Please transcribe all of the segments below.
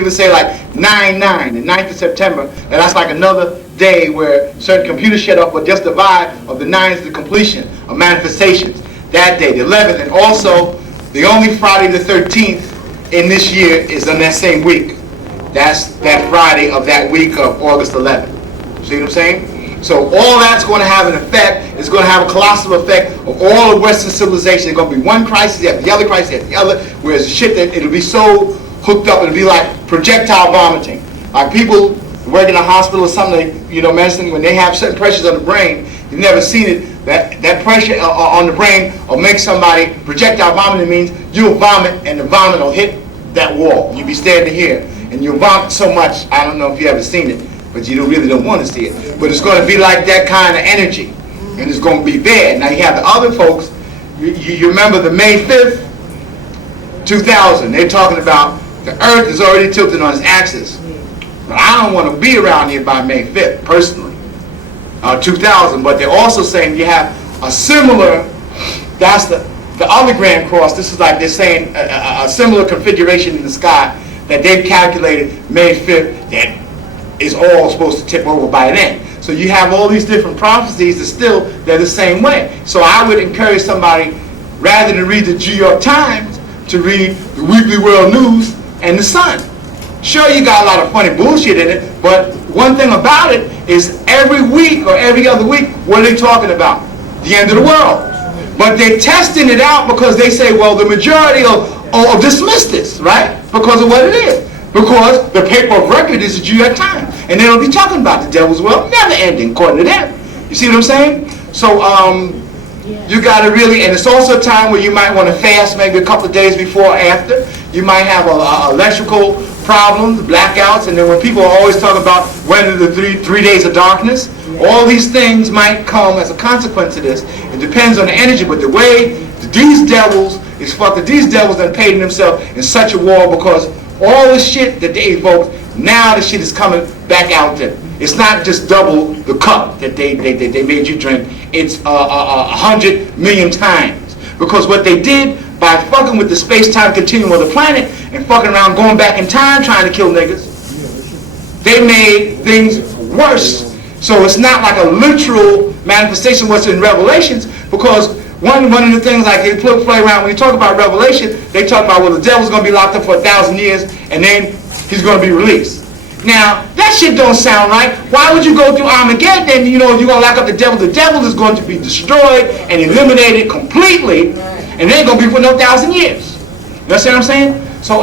even say like 9/9, the 9th of September, and that's like another day where certain computers shut up, but just the vibe of the 9 is the completion of manifestations. That day, the 11th, and also the only Friday the 13th in this year is on that same week. That's that Friday of that week of August 11th. See what I'm saying? So all that's going to have an effect. It's going to have a colossal effect of all of Western civilization. It's going to be one crisis after the other crisis after the other, whereas shit that it'll be so hooked up, it'll be like projectile vomiting. Like people work in a hospital or something, medicine, when they have certain pressures on the brain, you've never seen it, that pressure on the brain will make somebody, projectile vomiting means you'll vomit and the vomit will hit that wall. You'll be standing here and you'll vomit so much, I don't know if you've ever seen it, but you really don't want to see it. But it's going to be like that kind of energy, and it's going to be bad. Now you have the other folks, you remember the May 5th, 2000, they're talking about the earth is already tilted on its axis. But I don't want to be around here by May 5th, personally, 2000. But they're also saying you have a similar, that's the other grand cross. This is like they're saying a similar configuration in the sky that they've calculated May 5th that is all supposed to tip over by then. So you have all these different prophecies that still, they're the same way. So I would encourage somebody, rather than read the New York Times, to read the Weekly World News and the Sun. Sure, you got a lot of funny bullshit in it, but one thing about it is every week or every other week, what are they talking about? The end of the world. But they're testing it out because they say, well, the majority will dismiss this, right? Because of what it is. Because the paper of record is the New York Times. And they don't be talking about the devil's world never ending, according to them. You see what I'm saying? So you got to really, and it's also a time where you might want to fast maybe a couple of days before or after. You might have electrical problems, blackouts, and then when people are always talking about when are the three days of darkness, all these things might come as a consequence of this. It depends on the energy, but the way these devils is fucked, these devils that paid themselves in such a war because all the shit that they evoked, now the shit is coming back out there. It's not just double the cup that they made you drink. It's 100 million times. Because what they did by fucking with the space-time continuum of the planet and fucking around going back in time trying to kill niggas, they made things worse. So it's not like a literal manifestation of what's in Revelations, because one of the things like they play around, when you talk about Revelation, they talk about, well, the devil's going to be locked up for 1,000 years and then he's going to be released. Now, that shit don't sound right. Why would you go through Armageddon and, you're going to lock up the devil is going to be destroyed and eliminated completely, and they ain't going to be for no 1,000 years. You understand what I'm saying? So,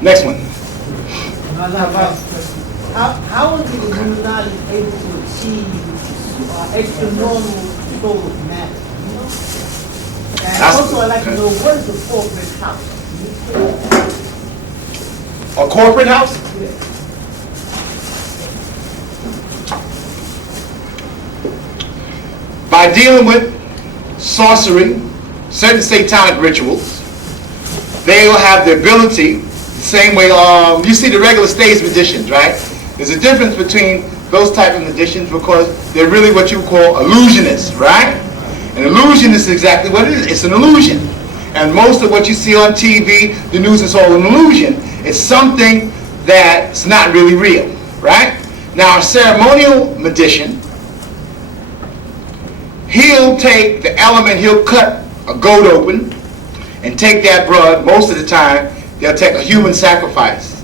next one. How is the Illuminati able to achieve extra normal flow of matter? And also, I'd like to know, what is the corporate house? A corporate house? Yeah. By dealing with sorcery, certain satanic rituals, they will have the ability, the same way, you see the regular stage magicians, right? There's a difference between those type of magicians because they're really what you would call illusionists, right? An illusionist is exactly what it is. It's an illusion. And most of what you see on TV, the news, is all an illusion. It's something that's not really real, right? Now, a ceremonial magician, he'll take the element, he'll cut a goat open and take that blood. Most of the time, they'll take a human sacrifice.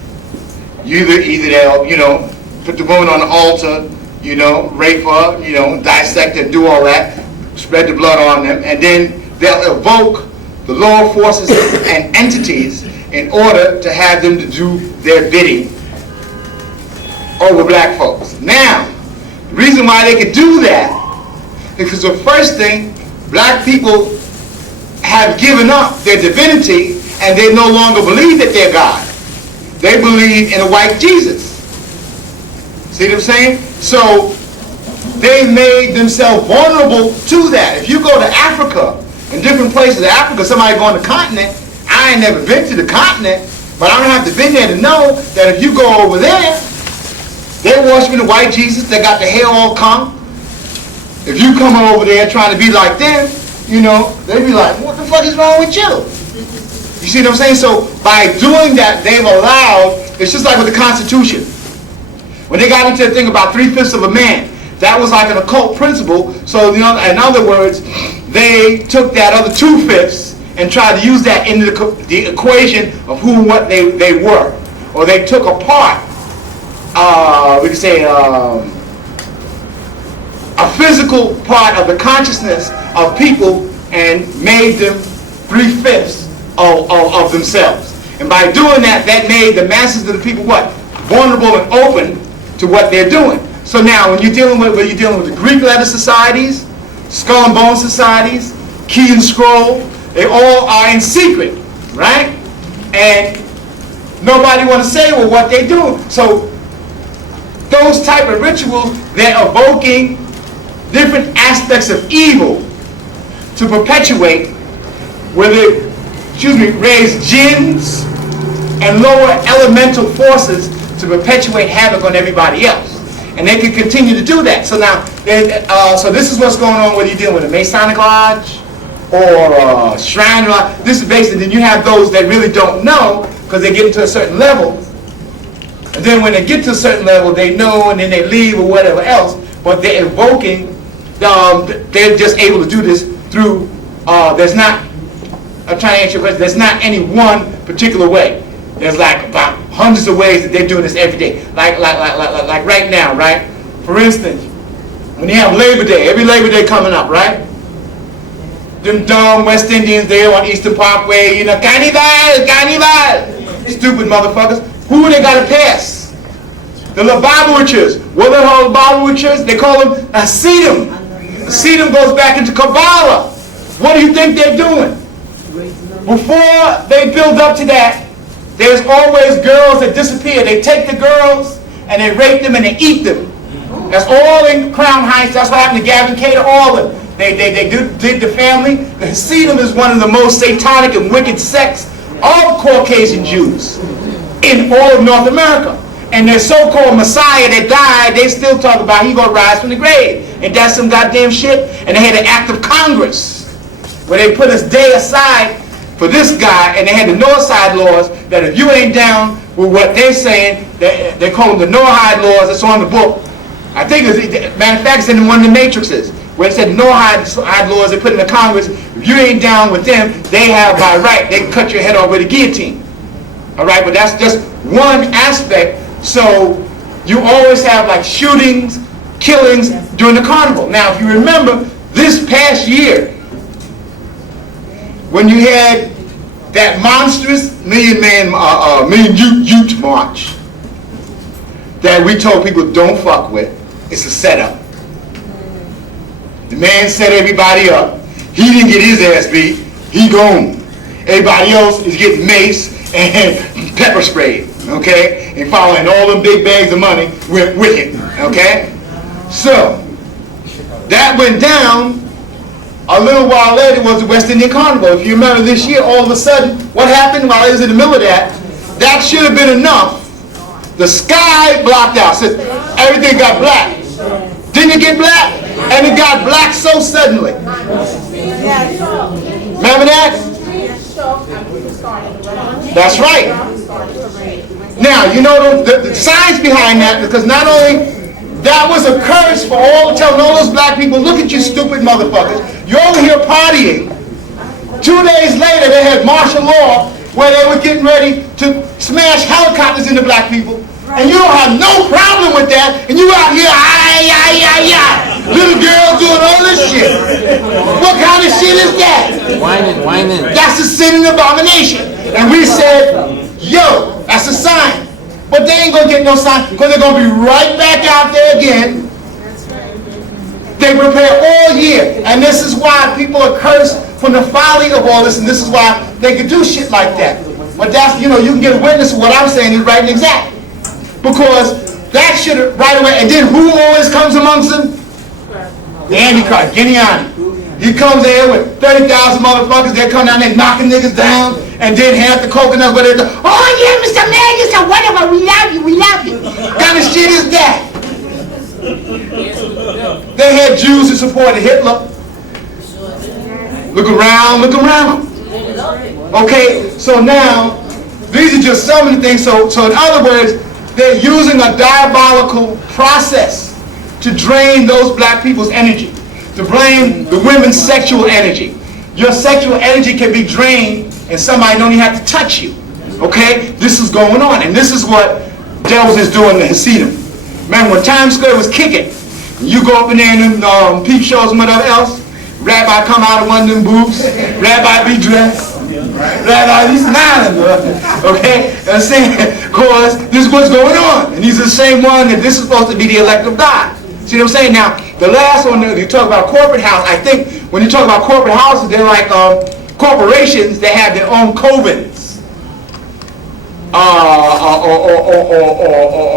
Either they'll, put the woman on the altar, rape her, dissect her, do all that, spread the blood on them, and then they'll evoke the lower forces and entities in order to have them to do their bidding over black folks. Now, the reason why they could do that is because the first thing, black people have given up their divinity and they no longer believe that they're God. They believe in a white Jesus. See what I'm saying? So they made themselves vulnerable to that. If you go to Africa, in different places of Africa, somebody go on the continent, I ain't never been to the continent, but I don't have to be there to know that if you go over there, they're worshiping the white Jesus, they got the hair all combed. If you come over there trying to be like them, they be like, what the fuck is wrong with you? You You see what I'm saying? So by doing that, they've allowed, it's just like with the Constitution. When they got into the thing about 3/5 of a man, that was like an occult principle. So, you know, in other words, they took that other 2/5 and tried to use that into the equation of who and what they were. Or they took apart, we could say, a physical part of the consciousness of people and made them 3/5 of themselves. And by doing that, that made the masses of the people what? Vulnerable and open to what they're doing. So now, when you're dealing with the Greek letter societies, skull and bone societies, key and scroll, they all are in secret, right? And nobody want to say, well, what they do. So those type of rituals, they're evoking different aspects of evil to perpetuate, where they, raise jinns and lower elemental forces to perpetuate havoc on everybody else. And they can continue to do that. So now, so this is what's going on whether you're dealing with a Masonic Lodge or a Shrine Lodge. This is basically, then you have those that really don't know because they get to a certain level. And then when they get to a certain level, they know and then they leave or whatever else. But they're evoking, they're just able to do this through, there's not, I'm trying to answer your question, there's not any one particular way. There's like about hundreds of ways that they're doing this every day. Like right now, right? For instance, when you have Labor Day, every Labor Day coming up, right? Them dumb West Indians there on Eastern Parkway, you know, Carnival, Carnival. Stupid motherfuckers. Who they got to pass? The Lubavitchers. What the hell Lubavitchers? They call them Hasidim. Hasidim goes back into Kabala. What do you think they're doing? Before they build up to that, there's always girls that disappear. They take the girls and they rape them and they eat them. That's all in Crown Heights. That's what happened to Gavin Cater, all of them. They did the family. The Hasidim is one of the most satanic and wicked sects of Caucasian Jews in all of North America. And their so-called Messiah that died, they still talk about he gonna rise from the grave. And that's some goddamn shit. And they had an act of Congress where they put a day aside for this guy, and they had the Northside laws that if you ain't down with what they're saying, they call them the Noahide laws. It's on the book. I think matter of fact, it's in one of the matrices where it said Noahide laws they put in the Congress. If you ain't down with them, they have by right, they can cut your head off with a guillotine. All right, but that's just one aspect. So you always have like shootings, killings during the carnival. Now, if you remember this past year, when you had that monstrous million youth march that we told people don't fuck with, it's a setup. The man set everybody up. He didn't get his ass beat. He gone. Everybody else is getting mace and pepper sprayed, okay? And following all them big bags of money with him, okay? So that went down. A little while later was the West Indian Carnival. If you remember this year, all of a sudden, what happened while it was in the middle of that? That should have been enough. The sky blocked out. So everything got black. Didn't it get black? And it got black so suddenly. Remember that? That's right. Now, you know the science behind that, because not only that was a curse for telling all those black people, look at you stupid motherfuckers. You're over here partying. 2 days later, they had martial law where they were getting ready to smash helicopters into black people. And you don't have no problem with that. And you out here, little girl doing all this shit. What kind of shit is that? Whining. That's a sin and abomination. And we said, yo, that's a sign. But they ain't gonna get no sign because they're gonna be right back out there again. They prepare all year. And this is why people are cursed from the folly of all this, and this is why they can do shit like that. But that's, you can get a witness of what I'm saying is right and exact. Because that shit right away, and then who always comes amongst them? The Antichrist, Giuliani. He comes in with 30,000 motherfuckers, they come down there knocking niggas down, and then hand the coconuts where they go, oh yeah, Mr. Man, you're so wonderful, we love you. What kind of shit is that? They had Jews who supported Hitler. Look around. Okay, so now, these are just some of the things. So in other words, they're using a diabolical process to drain those black people's energy, to drain the women's sexual energy. Your sexual energy can be drained and somebody don't even have to touch you. Okay? This is going on, and this is what Dawud is doing to Hasidim. Man, when Times Square was kicking, you go up in there in them peep shows and whatever else, Rabbi come out of one of them booths, Rabbi be dressed, Rabbi be smiling, okay? And saying, cause this is what's going on. And he's the same one that this is supposed to be the elect of God. See what I'm saying? Now, the last one, you talk about corporate house, I think when you talk about corporate houses, they're like corporations that have their own covens.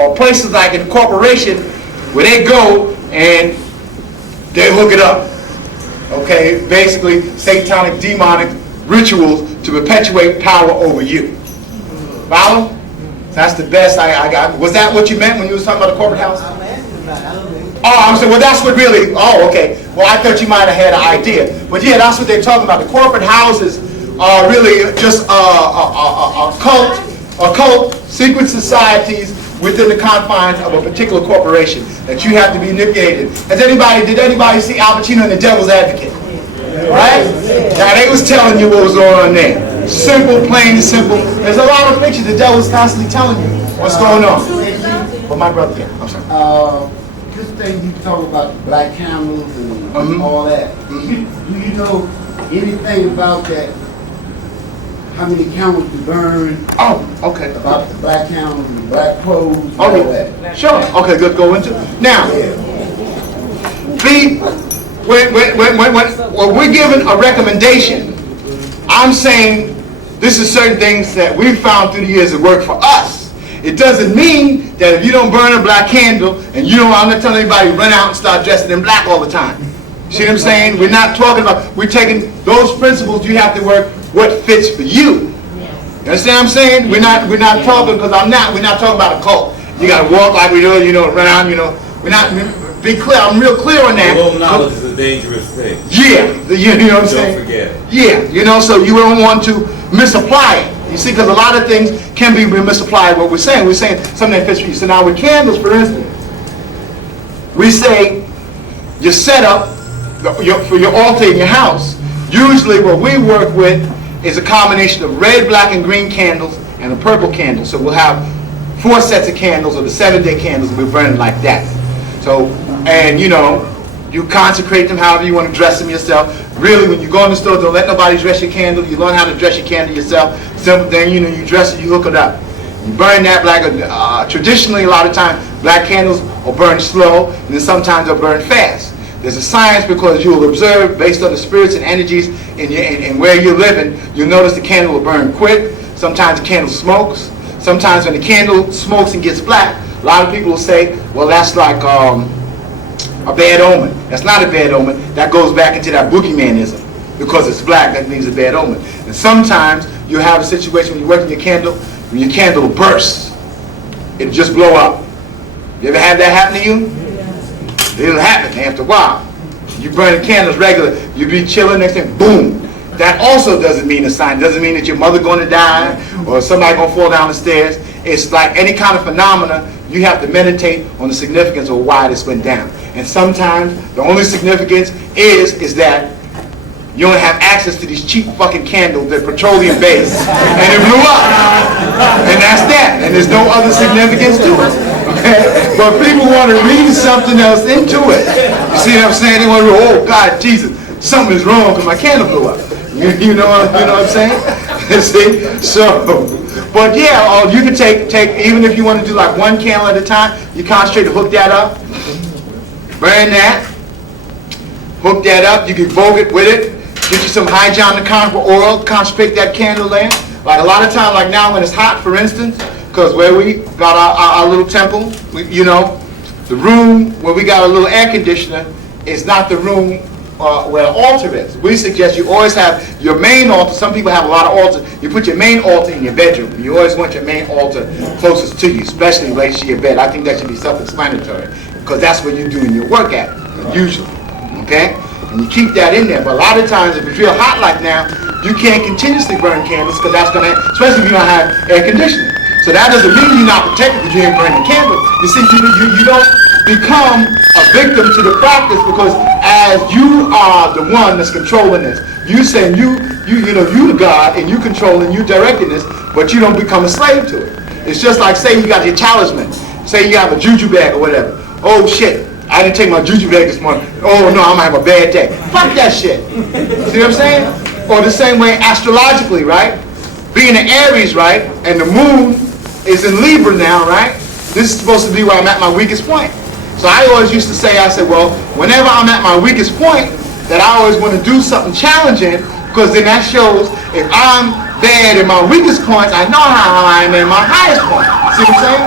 Or places like in a corporation where they go and they hook it up. Okay, basically satanic, demonic rituals to perpetuate power over you. Follow? That's the best I got. Was that what you meant when you was talking about the corporate house? I'm asking about it. I don't know. Oh, I'm saying, well, that's what really, oh, okay. Well, I thought you might have had an idea. But yeah, that's what they're talking about. The corporate houses are really just occult secret societies within the confines of a particular corporation that you have to be initiated. Did anybody see Al Pacino and the Devil's Advocate? Right? Now they was telling you what was going on there. Simple, plain and simple. There's a lot of pictures the devil's constantly telling you what's going on. But my brother, yeah, I'm sorry. This thing you talk about the black candles and all that. Do you know anything about that? How many candles you burn? Oh, okay. About the black candles and the black clothes and Oh, all that. sure. Okay, good. Go into it. Now, when we're given a recommendation, I'm saying this is certain things that we've found through the years that work for us. It doesn't mean that if you don't burn a black candle and I'm not telling anybody run out and start dressing in black all the time. See what I'm saying? We're not talking about, we're taking those principles, you have to work what fits for you. You understand what I'm saying? We're not talking, because we're not talking about a cult. You got to walk like we do, run out, we're not, be clear, I'm real clear on that. Low knowledge is a dangerous thing. Yeah, you know what I'm saying? Don't forget it. Yeah, so you don't want to misapply it. You see, because a lot of things can be misapplied. What we're saying something that fits for you. So now with candles, for instance, we say your setup for your altar in your house, usually what we work with is a combination of red, black, and green candles and a purple candle. So we'll have 4 sets of candles, or the 7-day candles we're burning like that. So, and you consecrate them however you want to dress them yourself. Really, when you go in the store, don't let nobody dress your candle. You learn how to dress your candle yourself. Simple thing, you dress it, you hook it up. You burn that black. Traditionally, a lot of times, black candles will burn slow, and then sometimes they'll burn fast. There's a science, because you will observe based on the spirits and energies in where you're living. You'll notice the candle will burn quick. Sometimes the candle smokes. Sometimes when the candle smokes and gets black, a lot of people will say, well, that's like a bad omen. That's not a bad omen. That goes back into that boogeymanism. Because it's black, that means a bad omen. And sometimes you have a situation when you're working your candle, when your candle bursts, it'll just blow up. You ever had that happen to you? It'll happen after a while. You burn the candles regular, you be chilling, next thing, boom. That also doesn't mean a sign. It doesn't mean that your mother going to die or somebody going to fall down the stairs. It's like any kind of phenomena, you have to meditate on the significance of why this went down. And sometimes the only significance is that you only have access to these cheap fucking candles, they're petroleum based, and it blew up. And that's that. And there's no other significance to it. Okay? But people want to read something else into it. You see what I'm saying? They want to, oh God, Jesus, something is wrong because my candle blew up. You know what I'm saying? See? So, but yeah, you can take, even if you want to do like one candle at a time, you concentrate to hook that up, burn that, hook that up, you can vogue it with it, get you some high John the Conqueror oil, consecrate that candle there. Like a lot of times, like now when it's hot, for instance, because where we got our little temple, the room where we got a little air conditioner is not the room where the altar is. We suggest you always have your main altar. Some people have a lot of altars. You put your main altar in your bedroom. You always want your main altar closest to you, especially in relation to your bed. I think that should be self-explanatory because that's where you're doing your work at, usually. Okay? And you keep that in there. But a lot of times, if it's real hot like now, you can't continuously burn candles because that's going to, especially if you don't have air conditioning. So that doesn't mean you're not protected because you ain't burning candles. You see, you don't become a victim to the practice because as you are the one that's controlling this, you saying you the God and you controlling, you directing this, but you don't become a slave to it. It's just like say you got your talisman, say you have a juju bag or whatever. Oh shit, I didn't take my juju bag this morning. Oh no, I'm gonna have a bad day. Fuck that shit. See what I'm saying? Or the same way astrologically, right? Being an Aries, right? And the moon is in Libra now, right? This is supposed to be where I'm at my weakest point. So I always used to say, I said, well, whenever I'm at my weakest point, that I always want to do something challenging, because then that shows if I'm bad in my weakest points, I know how I am in my highest point. See what I'm saying?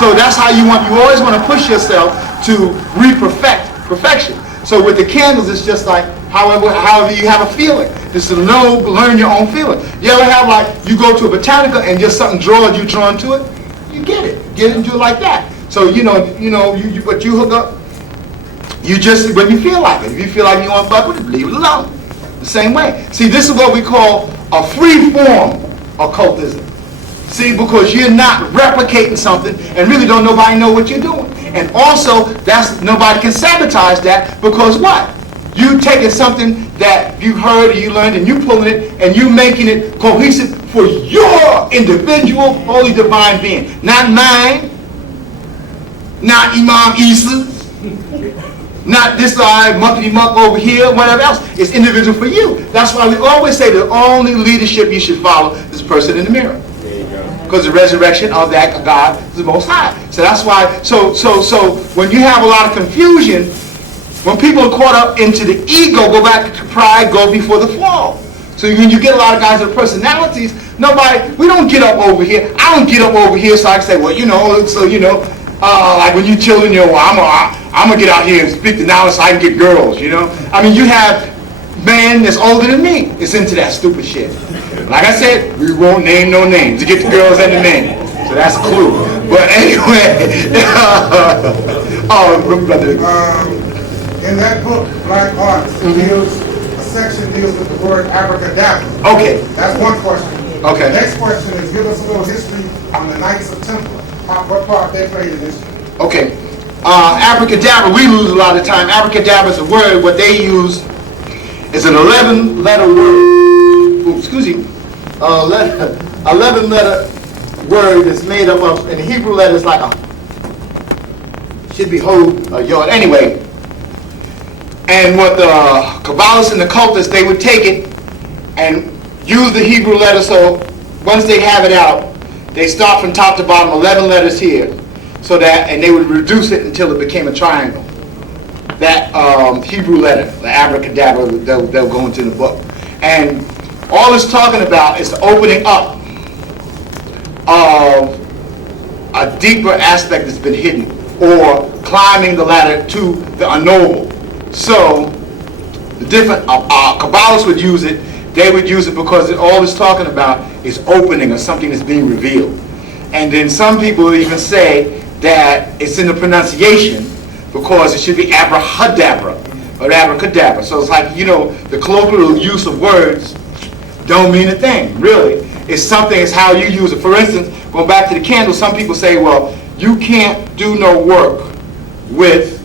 So that's how you always want to push yourself to re-perfect perfection. So with the candles, it's just like, however you have a feeling. Just to learn your own feeling. You ever have like, you go to a botanica and just something draws you drawn to it? You get it and do it like that. So you hook up, you just, when you feel like it. If you feel like you want to fuck with it, leave it alone. The same way. See, this is what we call a free form occultism. See, because you're not replicating something and really don't nobody know what you're doing. And also, nobody can sabotage that because what? You taking something that you heard or you learned and you pulling it and you making it cohesive for your individual holy divine being. Not mine, not Imam Isa, not this guy, monkey muck over here, whatever else. It's individual for you. That's why we always say the only leadership you should follow is the person in the mirror. Because the resurrection of that God is the Most High. So that's why, so when you have a lot of confusion, when people are caught up into the ego, go back to pride, go before the fall. So when you get a lot of guys with personalities, we don't get up over here. I don't get up over here so I can say, well, like when you children, well, I'm going to get out here and speak the knowledge so I can get girls, I mean, you have man that's older than me is into that stupid shit. Like I said, we won't name no names to get the girls and the men. So that's a clue. But anyway, in that book, Black Arts, a section deals with the word abracadabra. Okay. That's one question. Okay. The next question is, give us a little history on the Knights of Templar. What part they played in history? Okay. Abracadabra, we lose a lot of time. Abracadabra is a word, what they use is an 11-letter word. Ooh, excuse me. 11-letter word that's made up of, in the Hebrew letters, like should be whole yard. Anyway, and what the Kabbalists and the Occultists, they would take it and use the Hebrew letter. So once they have it out, they start from top to bottom, 11 letters here, so that, and they would reduce it until it became a triangle. That Hebrew letter, the abracadabra, they'll go into the book. And all it's talking about is the opening up of a deeper aspect that's been hidden, or climbing the ladder to the unknowable. So the different Kabbalists would use it. They would use it because all it's talking about is opening or something that's being revealed. And then some people even say that it's in the pronunciation because it should be abrahadabra or abracadabra. So it's like, the colloquial use of words don't mean a thing, really. It's something, it's how you use it. For instance, going back to the candle, some people say, well, you can't do no work with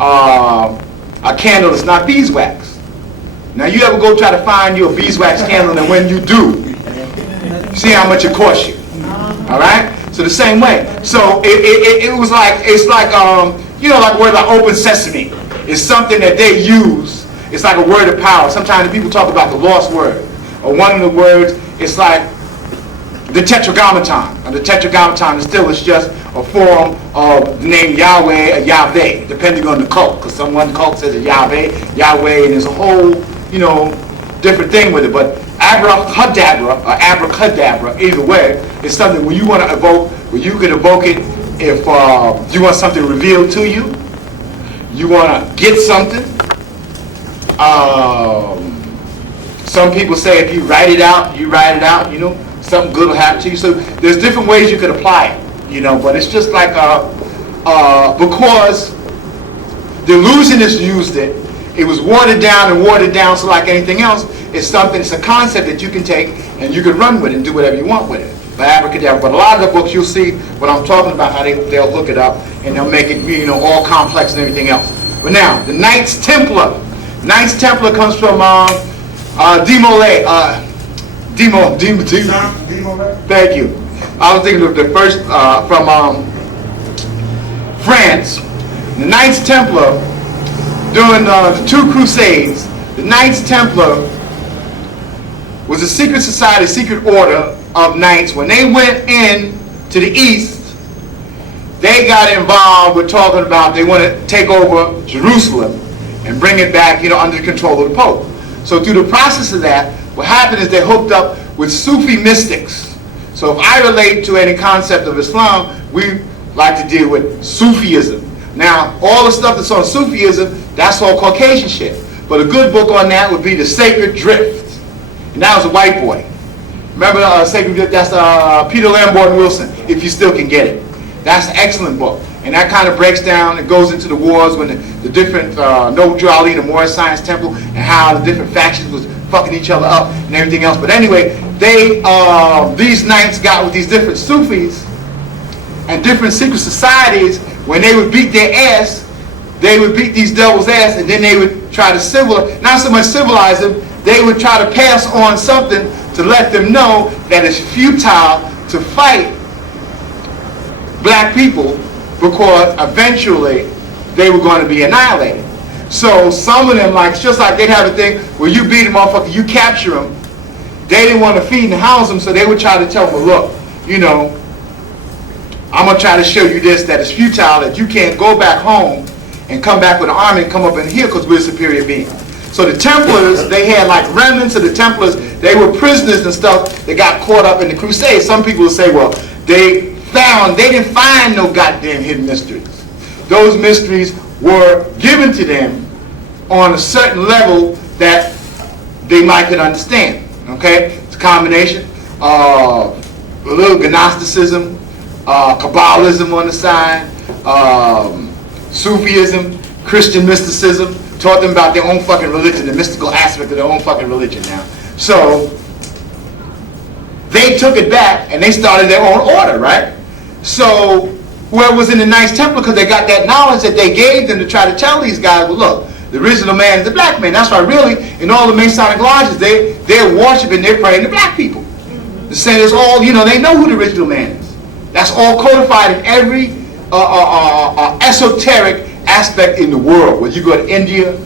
a candle that's not beeswax. Now, you ever go try to find you a beeswax candle, and when you do, see how much it costs you. All right? So the same way. So it was like, it's like, like word like open sesame. It's something that they use. It's like a word of power. Sometimes people talk about the lost word. Or one of the words, it's like the tetragrammaton. And the tetragrammaton is just a form of the name Yahweh or Yahweh, depending on the cult. Because one cult says it's Yahweh, and there's a whole, different thing with it. But abracadabra or abracadabra, either way, is something where you want to evoke, where you can evoke it if you want something revealed to you, you want to get something. Some people say if you write it out, something good will happen to you. So there's different ways you could apply it, but it's just like because the illusionists used it, It was watered down, so like anything else, it's a concept that you can take and you can run with it and do whatever you want with it. But abracadabra. But a lot of the books, you'll see what I'm talking about, how they'll look it up and they'll make it, all complex and everything else. But now, the Knights Templar. Knights Templar comes from Thank you. I was thinking of the first from France. The Knights Templar, during the two Crusades, the Knights Templar was a secret society, secret order of knights. When they went in to the East, they got involved with talking about they want to take over Jerusalem and bring it back, under the control of the Pope. So through the process of that, what happened is they hooked up with Sufi mystics. So if I relate to any concept of Islam, we like to deal with Sufism. Now, all the stuff that's on Sufism, that's all Caucasian shit. But a good book on that would be The Sacred Drift. And that was a white boy. Remember Sacred Drift? That's Peter Lamborn Wilson, if you still can get it. That's an excellent book. And that kind of breaks down and goes into the wars when the different, Noble Ali, the Moorish Science Temple, and how the different factions was fucking each other up and everything else. But anyway, these knights got with these different Sufis and different secret societies. When they would beat their ass, they would beat these devils' ass, and then they would try to not so much civilize them, they would try to pass on something to let them know that it's futile to fight black people because eventually they were going to be annihilated. So some of them, just like they'd have a thing where you beat a motherfucker, you capture them, they didn't want to feed and house them, so they would try to tell them, well, look, I'm going to try to show you this, that it's futile, that you can't go back home and come back with an army and come up in here because we're superior beings. So the Templars, they had remnants of the Templars, they were prisoners and stuff that got caught up in the Crusades. Some people will say, well, they didn't find no goddamn hidden mysteries. Those mysteries were given to them on a certain level that they might could understand. Okay? It's a combination of a little Gnosticism, Kabbalism on the side, Sufism, Christian mysticism, taught them about their own fucking religion, the mystical aspect of their own fucking religion now. So they took it back and they started their own order, right? So whoever was in the Knights Templar, because they got that knowledge that they gave them to try to tell these guys, well, look, the original man is the black man. That's why really, in all the Masonic lodges, they're worshiping, they're praying to black people. The saying is all, they know who the original man is. That's all codified in every esoteric aspect in the world. When you go to India,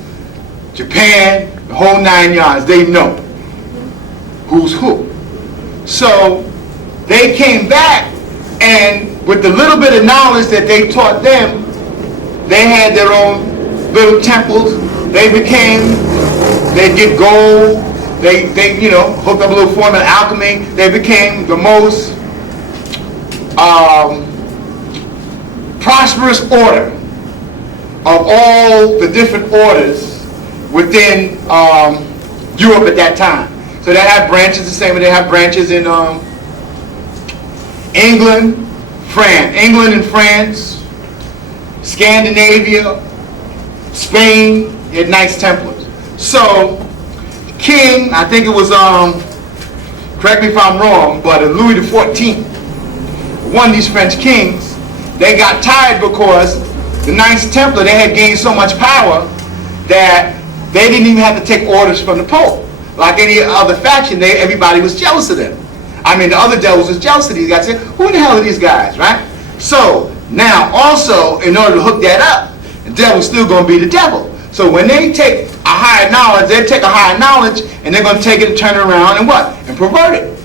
Japan, the whole 9 yards, they know who's who. So they came back, and with the little bit of knowledge that they taught them, they had their own little temples. They'd get gold. They hooked up a little form of alchemy. They became the most prosperous order of all the different orders within Europe at that time. So they have branches the same way they have branches in England and France, Scandinavia, Spain, had Knights Templars. So King, I think it was, correct me if I'm wrong, but Louis XIV, one of these French kings, they got tired because the Knights Templar, they had gained so much power that they didn't even have to take orders from the Pope. Like any other faction, everybody was jealous of them. I mean, the other devils was jealous of these guys. Said, who the hell are these guys, right? So now, also, in order to hook that up, the devil's still going to be the devil. So when they take a higher knowledge, they take a higher knowledge, and they're going to take it and turn it around and what? And pervert it.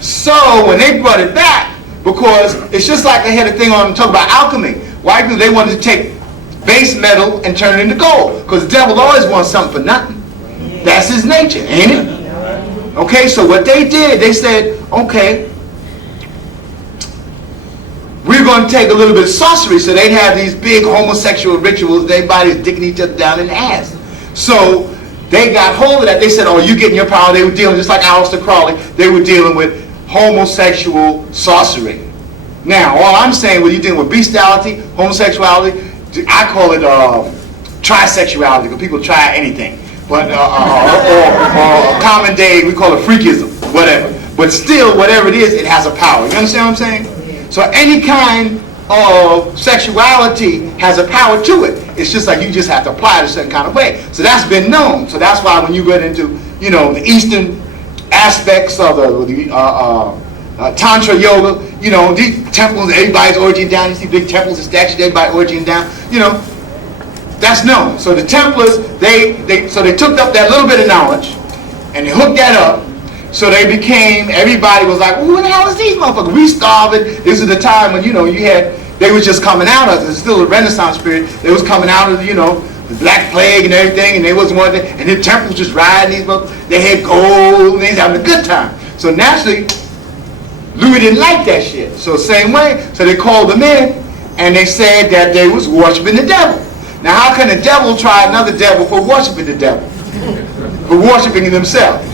So when they brought it back, because it's just like they had a thing on talk about alchemy. White people, they wanted to take base metal and turn it into gold, because the devil always wants something for nothing. That's his nature, ain't it? Okay, so what they did, they said, okay, we're going to take a little bit of sorcery. So they'd have these big homosexual rituals. Everybody's dicking each other down in the ass. So they got hold of that. They said, oh, you getting your power. They were dealing, just like Aleister Crowley, they were dealing with homosexual sorcery. Now, all I'm saying, when you're dealing with bestiality, homosexuality, I call it trisexuality, because people try anything. But or common day, we call it freakism, whatever. But still, whatever it is, it has a power. You understand what I'm saying? So any kind of sexuality has a power to it. It's just like you just have to apply it a certain kind of way. So that's been known. So that's why when you get into, you know, the Eastern aspects of the Tantra yoga, you know, these temples, everybody's origin down. You see big temples and statues, everybody origin down. You know, that's known. So the Templars, they took up that little bit of knowledge and they hooked that up. So they became, everybody was like, well, what the hell is these motherfuckers? We starving. This is the time when, you know, they was just coming out of it. It's still a Renaissance period. They was coming out of, you know, the Black Plague and everything, and they wasn't one thing. And the temples just riding these motherfuckers. They had gold, and they was having a good time. So naturally, Louis didn't like that shit. So same way, so they called them in, and they said that they was worshiping the devil. Now how can a devil try another devil for worshiping the devil? For worshiping themselves.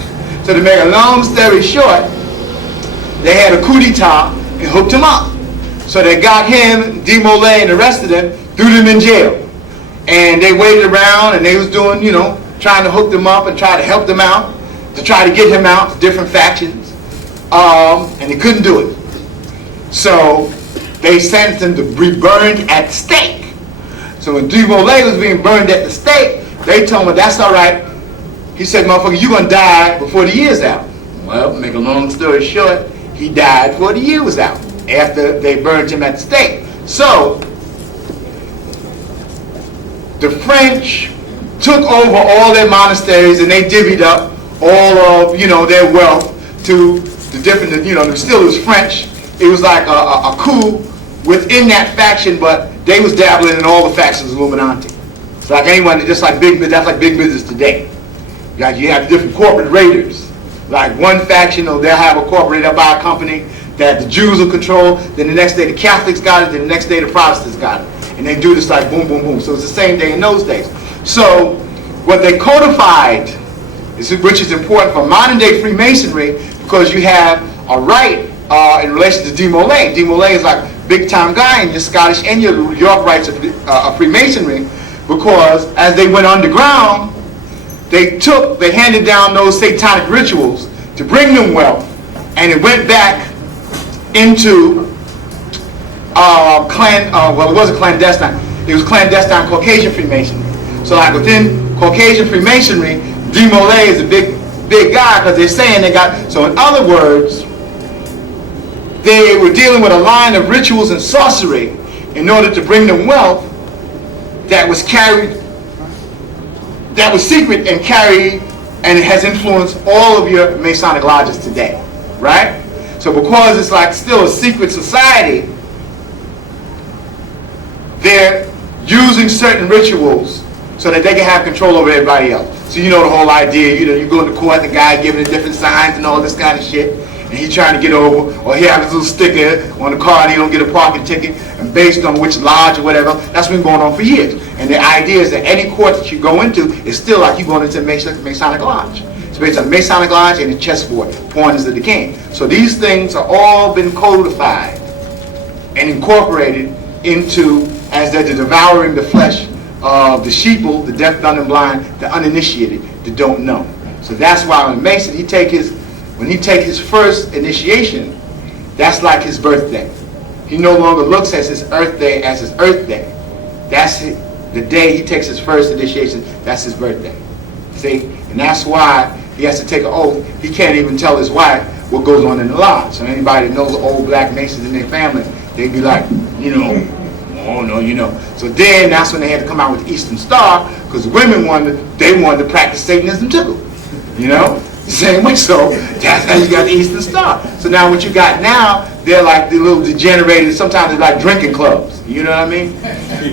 So to make a long story short, they had a coup d'etat and hooked him up. So they got him, D. Molay, and the rest of them, threw them in jail. And they waited around and they was doing, you know, trying to hook them up and try to help them out, to try to get him out to different factions. And they couldn't do it. So they sentenced him to be burned at the stake. So when D. Molay was being burned at the stake, they told him, that's all right. He said, motherfucker, you're going to die before the year's out. Well, to make a long story short, he died before the year was out, after they burned him at the stake. So, the French took over all their monasteries and they divvied up all of, you know, their wealth to the different, you know, it still was French. It was like a coup within that faction, but they was dabbling in all the factions of Illuminati. It's like anyone, just like that's like big business today. You have different corporate raiders. Like one faction, they'll have a corporate up by a company that the Jews will control, then the next day the Catholics got it, then the next day the Protestants got it. And they do this like boom, boom, boom. So it's the same day in those days. So what they codified, which is important for modern day Freemasonry, because you have a right in relation to D. Molay. D. Molay is like big time guy in your Scottish and your York rights of Freemasonry, because as they went underground, they handed down those satanic rituals to bring them wealth, and it went back into well, it wasn't clandestine. It was clandestine Caucasian Freemasonry. So like within Caucasian Freemasonry, D. Molay is a big guy, because they're saying they got, so in other words, they were dealing with a line of rituals and sorcery in order to bring them wealth that was carried, that was secret and carried, and it has influenced all of your Masonic lodges today, right? So because it's like still a secret society, they're using certain rituals so that they can have control over everybody else. So you know the whole idea, you know, you go into court, the guy giving the different signs and all this kind of shit, and he's trying to get over, or he has his little sticker on the car and he don't get a parking ticket, and based on which lodge or whatever, that's been going on for years. And the idea is that any court that you go into is still like you going into a Masonic lodge. It's based on a Masonic lodge and a chessboard, pawns of the king. So these things are all been codified and incorporated into, as they're devouring the flesh of the sheeple, the deaf, dumb, and blind, the uninitiated, the don't know. So that's why when Mason, when he take his first initiation, that's like his birthday. He no longer looks at his Earth Day as his Earth Day. That's the day he takes his first initiation, that's his birthday. See? And that's why he has to take an oath. He can't even tell his wife what goes on in the lodge. So anybody that knows old black Masons in their family, they'd be like, you know, oh no, you know. So then that's when they had to come out with Eastern Star, because the women wanted to practice Satanism too. You know? Same way, so that's how you got the Eastern Star. So now what you got now, they're like the little degenerated, sometimes they're like drinking clubs. You know what I mean?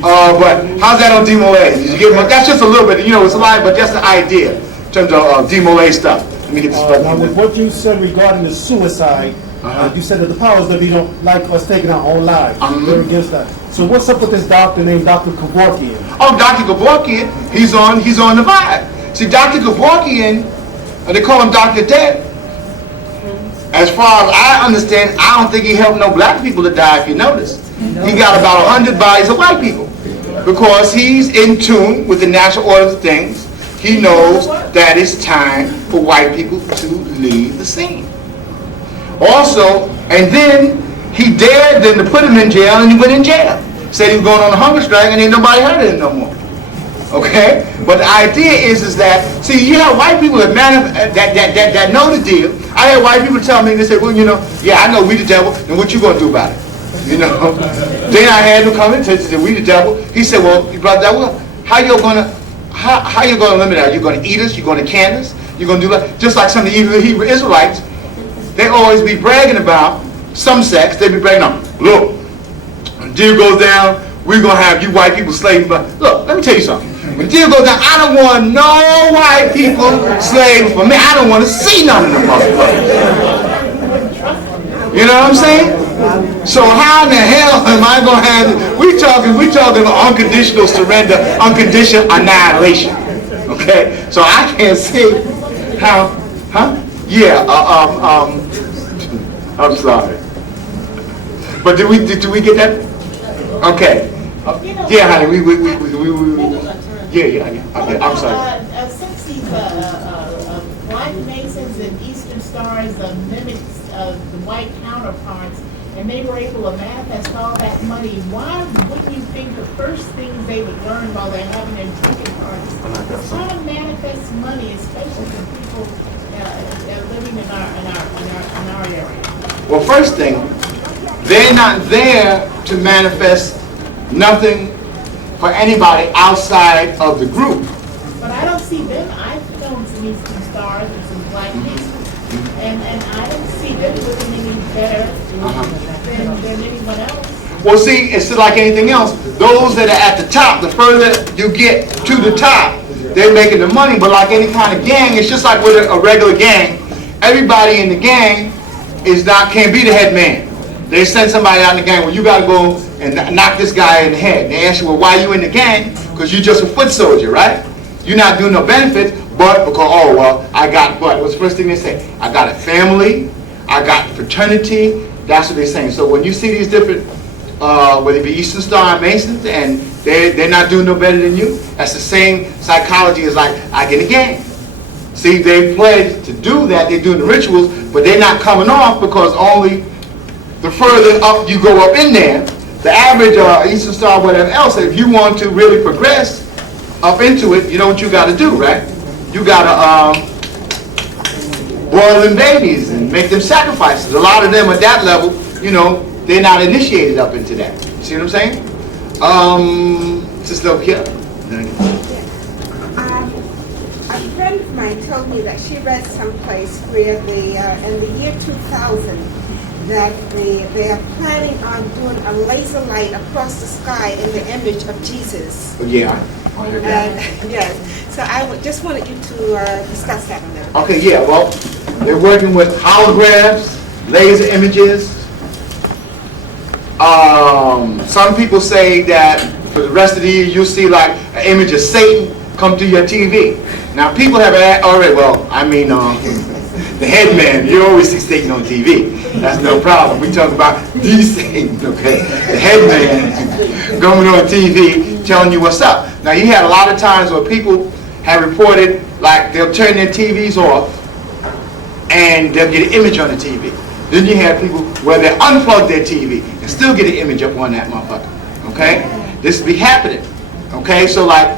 But how's that on D. Molay? Did you get one? That's just a little bit, you know, it's a lie, but that's the idea in terms of D. Molay stuff. Let me get this now, with what you said regarding the suicide, you said that the powers that be don't like us taking our own lives. They're against that. So what's up with this doctor named Dr. Kevorkian? Oh, Dr. Kevorkian, he's on the vibe. See, Dr. Kevorkian, they call him Dr. Dead. As far as I understand, I don't think he helped no black people to die, if you notice. He got about 100 bodies of white people. because he's in tune with the natural order of things. He knows that it's time for white people to leave the scene. Also, and then he dared them to put him in jail, and he went in jail. Said he was going on a hunger strike, and ain't nobody heard of him no more. Okay? But the idea is that, see, you have white people that know the deal. I had white people tell me, they said, well, yeah, I know we the devil, and what you going to do about it? Then I had him come in and say, we the devil. He said, well, brother devil, how you going to limit that? You're going to eat us? You're going to can us? You're going to do that? Just like some of the Hebrew Israelites, they always be bragging about some sects. They be bragging on, look, when the deal goes down, we're going to have you white people slaving. But look, let me tell you something. When the deal goes down, I don't want no white people slaving for me. I don't want to see none of them motherfuckers. You know what I'm saying? So how in the hell am I going to have it? We talking about unconditional surrender, unconditional annihilation. Okay? So I can't see how, yeah, I'm sorry. But did we get that? Okay. Yeah, honey, we yeah. Okay, I'm sorry. Since these Black Masons and Eastern Stars mimics the white counterparts, and they were able to manifest all that money, why wouldn't you think the first things they would learn while they're having their drinking parties is how to manifest money, especially for people living in our area? Well, first thing, they're not there to manifest nothing for anybody outside of the group. But I don't see them. I've known some Eastern Stars and some Black Masons, and I don't see them looking any better than anyone else. Well, see, it's just like anything else. Those that are at the top, the further you get to the top, they're making the money. But like any kind of gang, it's just like with a regular gang. Everybody in the gang can't be the head man. They send somebody out in the gang, well, you got to go and knock this guy in the head. They ask you, well, why are you in the gang? Because you're just a foot soldier, right? You're not doing no benefits, but because, oh, well, I got what? What's the first thing they say? I got a family, I got fraternity. That's what they're saying. So when you see these different, whether it be Eastern Star and Masons, and they're not doing no better than you, that's the same psychology as like, I get a gang. See, they pledge to do that, they're doing the rituals, but they're not coming off because only the further up you go up in there, the average Eastern Star, whatever else, if you want to really progress up into it, you know what you got to do, right? You got to boil them babies and make them sacrifices. A lot of them at that level, they're not initiated up into that. You see what I'm saying? Sister here. A friend of mine told me that she read someplace where in the year 2000, that they are planning on doing a laser light across the sky in the image of Jesus. Yeah. Yes. So I just wanted you to discuss that a little. Okay, yeah, well, they're working with holograms, laser images. Some people say that for the rest of the year, you'll see like an image of Satan come through your TV. Now, people have already, the head man, you always see Satan on TV. That's no problem. We talk about the Satan, okay? The head man going on TV telling you what's up. Now, you had a lot of times where people have reported, like, they'll turn their TVs off and they'll get an image on the TV. Then you have people where they unplug their TV and still get an image up on that motherfucker, okay? This be happening, okay? So, like,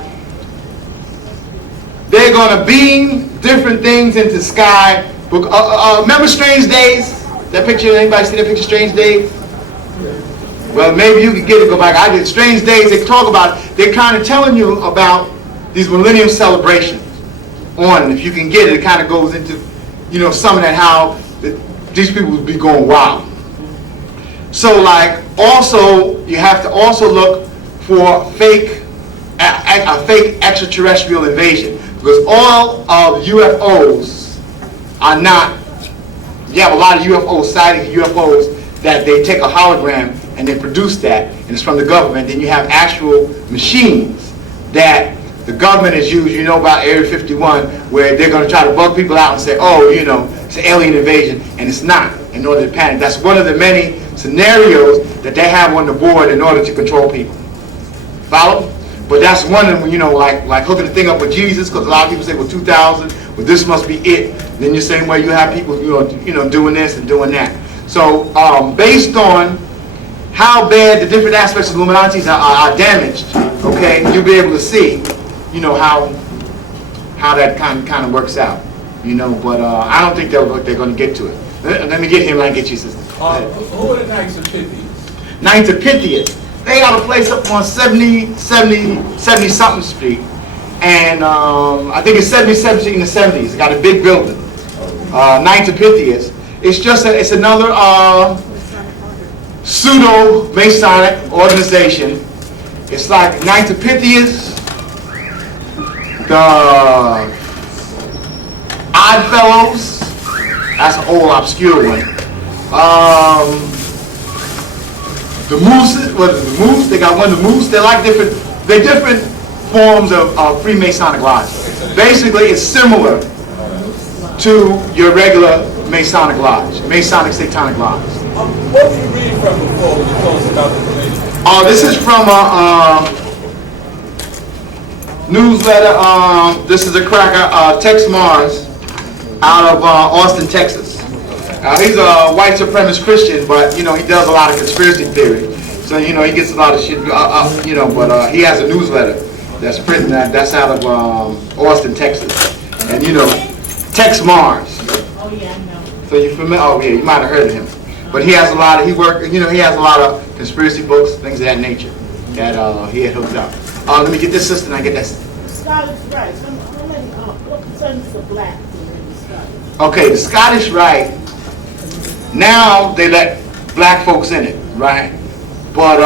they're going to beam different things into the sky. Remember Strange Days? That picture, anybody see that picture, Strange Days? Well, maybe you can get it, go back. I did. Strange Days, they talk about, they're kind of telling you about these millennium celebrations on, and if you can get it, it kind of goes into, some of that, how these people would be going wild. So, like, also, you have to also look for a fake extraterrestrial invasion, because all of UFOs are not. You have a lot of UFO sightings, UFOs that they take a hologram and they produce that, and it's from the government. Then you have actual machines that the government has used. You know about Area 51, where they're going to try to bug people out and say, oh, it's an alien invasion, and it's not, in order to panic. That's one of the many scenarios that they have on the board in order to control people. Follow? But that's one of them, you know, like hooking the thing up with Jesus, because a lot of people say, well, 2000, well, this must be it. Then the same way you have people, you know, doing this and doing that. So based on how bad the different aspects of Illuminati are damaged, okay, you'll be able to see, you know, how that kind of works out, you know. But I don't think they're going to get to it. Let me get him and I get you, sister. Who are the Knights of Pythias? Knights of Pythias. They got a place up on 70-something street. And I think it's 77th in the 70s. It's got a big building. Knights of Pythias. It's another pseudo-Masonic organization. It's like Knights of Pythias, the Odd Fellows. That's an old obscure one. The Moose, they got one of the Moose. They're different forms of Freemasonic lodge. Basically, it's similar to your regular Masonic lodge, Masonic Satanic lodge. What were you reading from before when you told us about the committee? This is from a newsletter. This is a cracker, Tex Mars, out of Austin, Texas. He's a white supremacist Christian, but you know he does a lot of conspiracy theory. So you know he gets a lot of shit. You know, but he has a newsletter that's printing that's out of Austin, Texas, and you know Tex Mars. Oh yeah, I know. So you familiar? Oh yeah, you might have heard of him. But he has a lot of he has a lot of conspiracy books, things of that nature that he had hooked up. Let me get this sister and I get that. Scottish Rite. What concerns the black in the Scottish? Okay, the Scottish Rite. Now they let black folks in it, right? But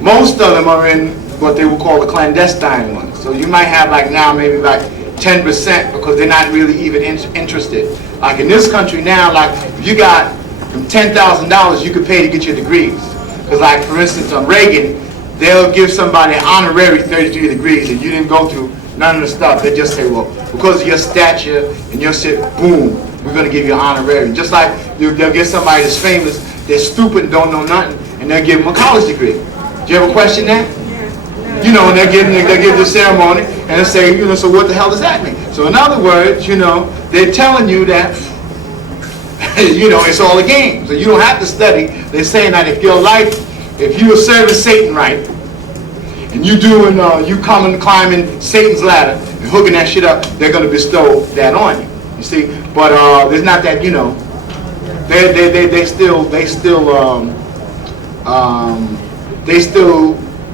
most of them are in what they would call the clandestine ones. So you might have like now maybe like 10% because they're not really even interested. Like in this country now, like if you got $10,000 you could pay to get your degrees. Because like for instance on Reagan, they'll give somebody an honorary 33 degrees and you didn't go through none of the stuff. They just say, well, because of your stature and your shit, boom, we're going to give you an honorary. Just like they'll get somebody that's famous, they're stupid and don't know nothing, and they'll give them a college degree. Do you ever question that? You know, and they'll give the ceremony, and they'll say, you know, so what the hell does that mean? So in other words, you know, they're telling you that, you know, it's all a game. So you don't have to study. They're saying that if you're serving Satan right, and you climbing Satan's ladder and hooking that shit up, they're going to bestow that on you. You see, but there's not that, you know, they still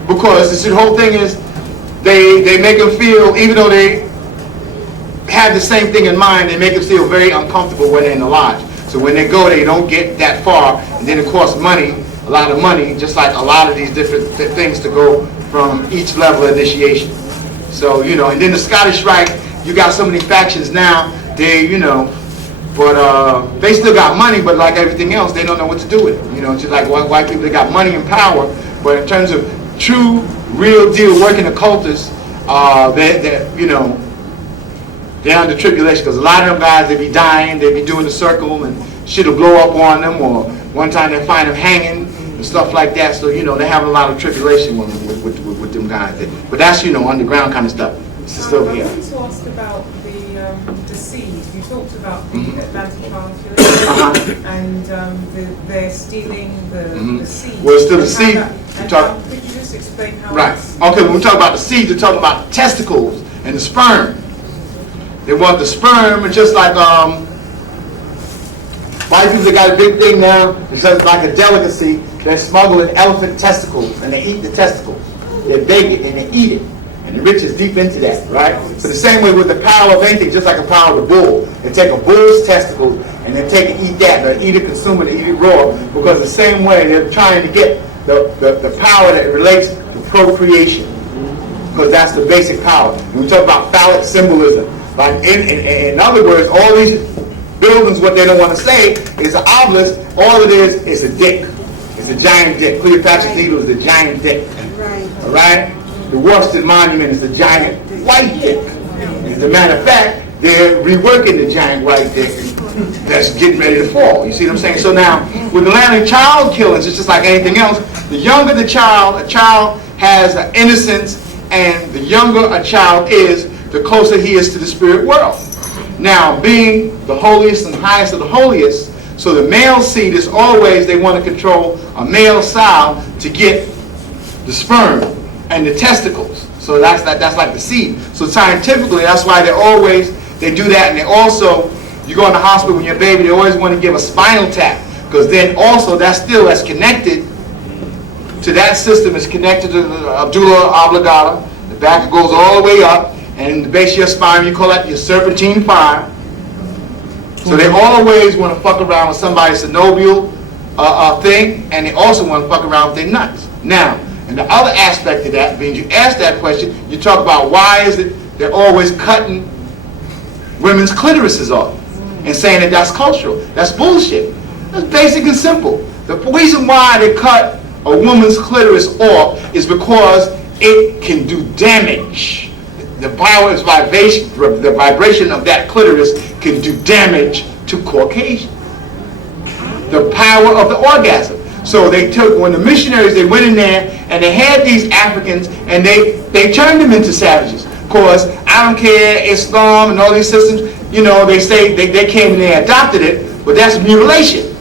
because the whole thing is they make them feel, even though they have the same thing in mind, they make them feel very uncomfortable when they're in the lodge. So when they go, they don't get that far, and then it costs money, a lot of money, just like a lot of these different things to go from each level of initiation. So, you know, and then the Scottish Rite, you got so many factions now, you know, but they still got money, but like everything else, they don't know what to do with it. You know, just like white people, they got money and power, but in terms of true, real deal working occultists, you know, they're under tribulation, because a lot of them guys, they be dying, they be doing the circle, and shit will blow up on them, or one time they find them hanging, and stuff like that. So, you know, they're having a lot of tribulation with them guys. But that's, you know, underground kind of stuff. It's still here. I wanted to ask about the seed. You talked about the Atlantic Council and they're stealing the seed. Well, it's still the seed. Could you just explain how? Right. Okay, when we talk about the seed, we're talking about testicles and the sperm. They want the sperm, and just like white people, they got a big thing now. It's just like a delicacy. They're smuggling elephant testicles, and they eat the testicles. They bake it and they eat it. And the rich is deep into that, right? So the same way with the power of anything, just like the power of the bull. They take a bull's testicles and they take and eat that. They eat it, consume it, they eat it raw. Because the same way they're trying to get the power that relates to procreation. Because that's the basic power. And we talk about phallic symbolism. Like in other words, all these buildings, what they don't want to say is an obelisk. All it is a dick. It's a giant dick. Cleopatra's Needle is a giant dick. Right. All right? The Washington Monument is a giant white dick. As a matter of fact, they're reworking the giant white dick that's getting ready to fall. You see what I'm saying? So now, with the land of child killings, it's just like anything else. The younger the child, a child has an innocence, and the younger a child is, the closer he is to the spirit world. Now, being the holiest and highest of the holiest, so the male seed is always, they want to control a male sow to get the sperm and the testicles. So that's like the seed. So scientifically, that's why they do that. And they also, you go in the hospital when you're a baby, they always want to give a spinal tap, because then also that's connected to that system. Is connected to the medulla oblongata. The back goes all the way up, and in the base of your spine, you call that your serpentine fire. So they always want to fuck around with somebody's synovial thing, and they also want to fuck around with their nuts. Now, and the other aspect of that, being you asked that question, you talk about why is it they're always cutting women's clitorises off and saying that that's cultural. That's bullshit. That's basic and simple. The reason why they cut a woman's clitoris off is because it can do damage. The power is vibration. The vibration of that clitoris can do damage to Caucasians. The power of the orgasm. So they took, when the missionaries, they went in there and they had these Africans and they turned them into savages. Because I don't care, Islam and all these systems, you know, they say they came and they adopted it, but that's mutilation.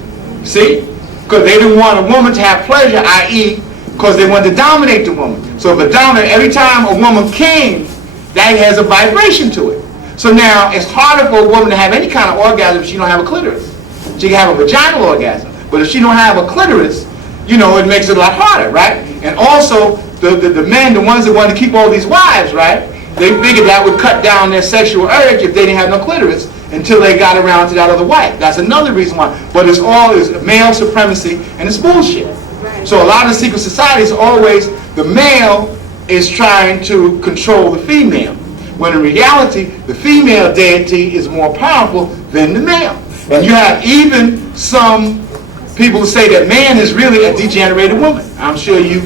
See? Because they didn't want a woman to have pleasure, i.e., because they wanted to dominate the woman. So if every time a woman came, that has a vibration to it. So now it's harder for a woman to have any kind of orgasm if she don't have a clitoris. She can have a vaginal orgasm. But if she don't have a clitoris, you know, it makes it a lot harder, right? And also, the men, the ones that want to keep all these wives, right? They figured that would cut down their sexual urge if they didn't have no clitoris until they got around to that other wife. That's another reason why. But it's all is male supremacy, and it's bullshit. So a lot of secret societies always, the male is trying to control the female. When in reality, the female deity is more powerful than the male. And you have even some people who say that man is really a degenerated woman. I'm sure you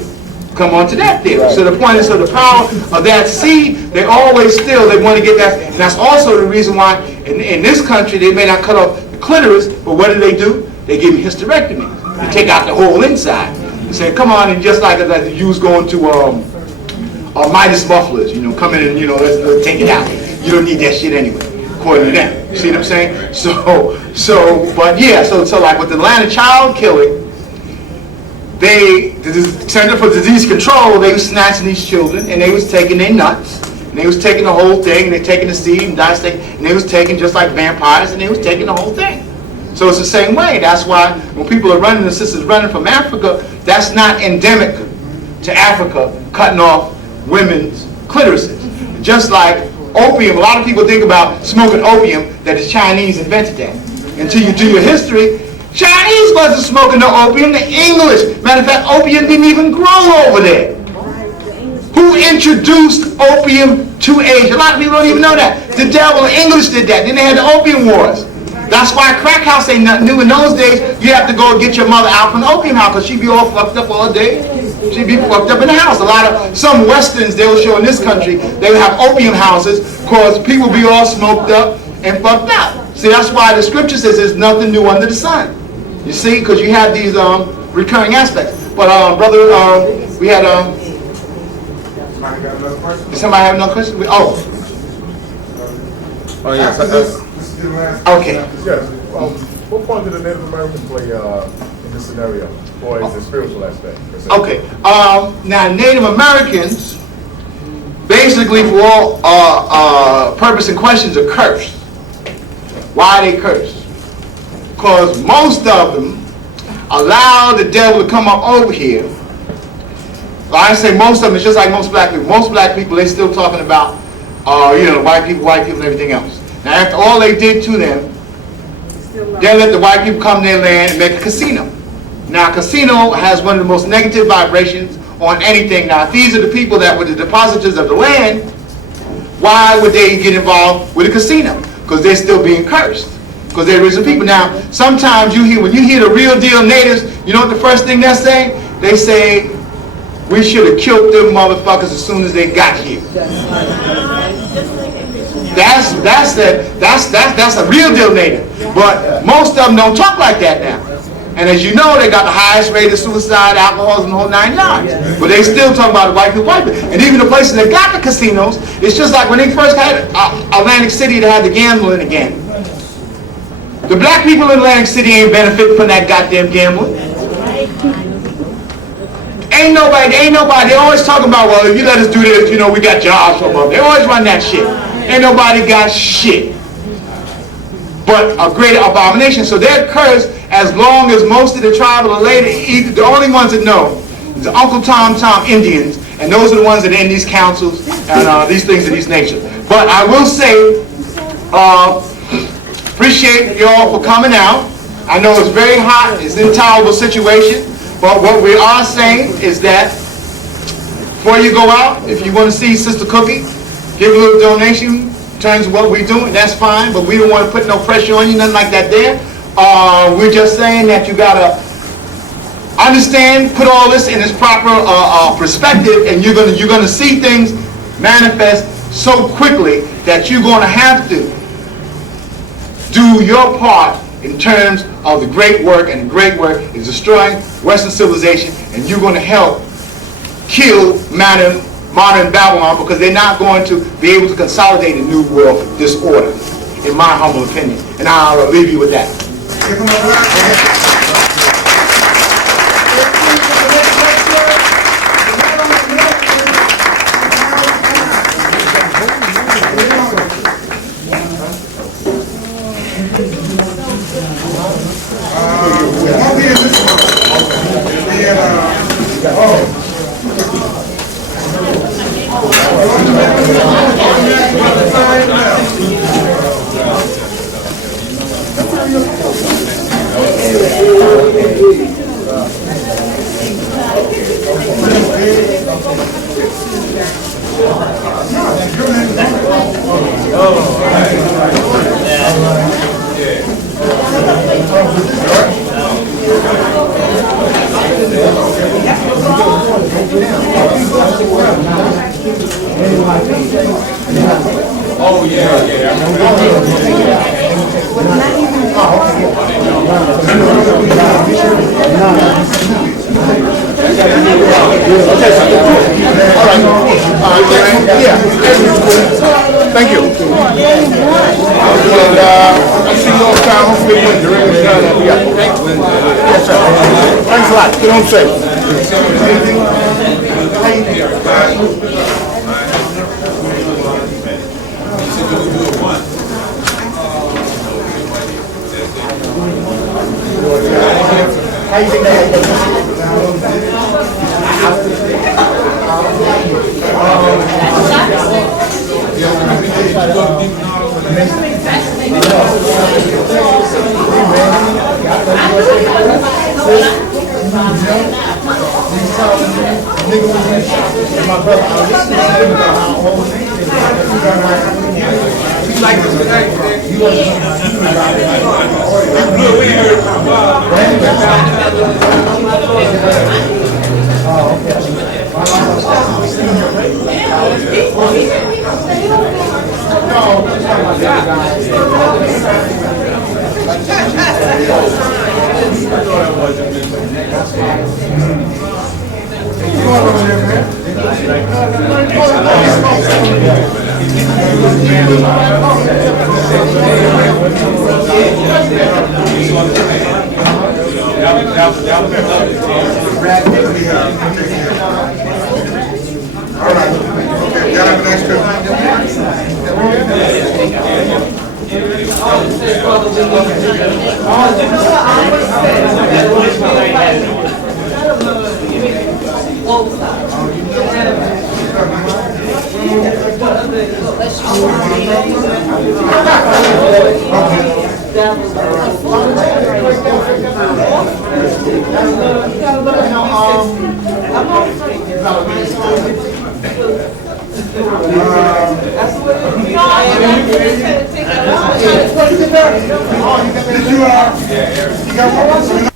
come on to that theory. So the point is, so the power of that seed, they always they want to get that. And that's also the reason why in this country they may not cut off the clitoris, but what do? They give you hysterectomy. They take out the whole inside. They say, come on, and just like the Jews going to Midas mufflers, you know, come in and, you know, let's take it out. You don't need that shit anyway, according to them. You see what I'm saying? So like with the land of child killing, the Center for Disease Control, they was snatching these children and they was taking their nuts and they was taking the whole thing and they taking the seed and dissecting and they was taking just like vampires and they was taking the whole thing. So it's the same way. That's why when people are running, the sisters running from Africa, that's not endemic to Africa, cutting off women's clitorises. Just like opium, a lot of people think about smoking opium, that the Chinese invented that. Until you do your history, Chinese wasn't smoking no opium, the English. Matter of fact, opium didn't even grow over there. Who introduced opium to Asia? A lot of people don't even know that. The devil, the English did that. Then they had the opium wars. That's why crack house ain't nothing new. In those days, you have to go get your mother out from the opium house because she'd be all fucked up all day. She'd be fucked up in the house. Some westerns they will show in this country, they would have opium houses because people be all smoked up and fucked up. See, that's why the scripture says there's nothing new under the sun. You see, because you have these recurring aspects. But brother, we had Somebody got another question? Did somebody have another question? Oh yes. This is the last. Okay. Yes. What part did the Native Americans play in this scenario, or is the spiritual aspect? Okay. Now, Native Americans, basically for all purpose and questions, are cursed. Why are they cursed? Because most of them allow the devil to come up over here. Well, I say most of them, it's just like most black people. Most black people, they still talking about, white people, and everything else. Now, after all they did to them, they let the white people come to their land and make a casino. Now, a casino has one of the most negative vibrations on anything. Now, if these are the people that were the depositors of the land, why would they get involved with a casino? Because they're still being cursed. Because they're original people. Now, sometimes when you hear the real deal natives, you know what the first thing they're saying? They say, we should have killed them motherfuckers as soon as they got here. That's a real donator. But most of them don't talk like that now. And as you know, they got the highest rate of suicide, alcoholism, the whole 9 yards. But they still talk about the white people. And even the places that got the casinos, it's just like when they first had Atlantic City, they had the gambling again. The black people in Atlantic City ain't benefiting from that goddamn gambling. Ain't nobody. They always talking about, well, if you let us do this, you know, we got jobs from them. They always run that shit. Ain't nobody got shit but a great abomination. So they're cursed as long as most of the tribal are later. The only ones that know is the Uncle Tom Indians, and those are the ones that are in these councils and these things of these nature. But I will say, appreciate you all for coming out. I know it's very hot. It's an intolerable situation. But what we are saying is that before you go out, if you want to see Sister Cookie, give a little donation in terms of what we're doing. That's fine, but we don't want to put no pressure on you, nothing like that there. We're just saying that you got to understand, put all this in its proper perspective, and you're gonna see things manifest so quickly that you're going to have to do your part in terms of the great work, and the great work is destroying Western civilization, and you're going to help kill modern Babylon, because they're not going to be able to consolidate a new world disorder, in my humble opinion. And I'll leave you with that. Oh, yeah, yeah. Thank you. And I'll see you all the time. Hopefully when you're in the yes, sir. Thanks a lot. Get home safe. How you think that? All right. Okay, y'all have a nice trip. Did you got one?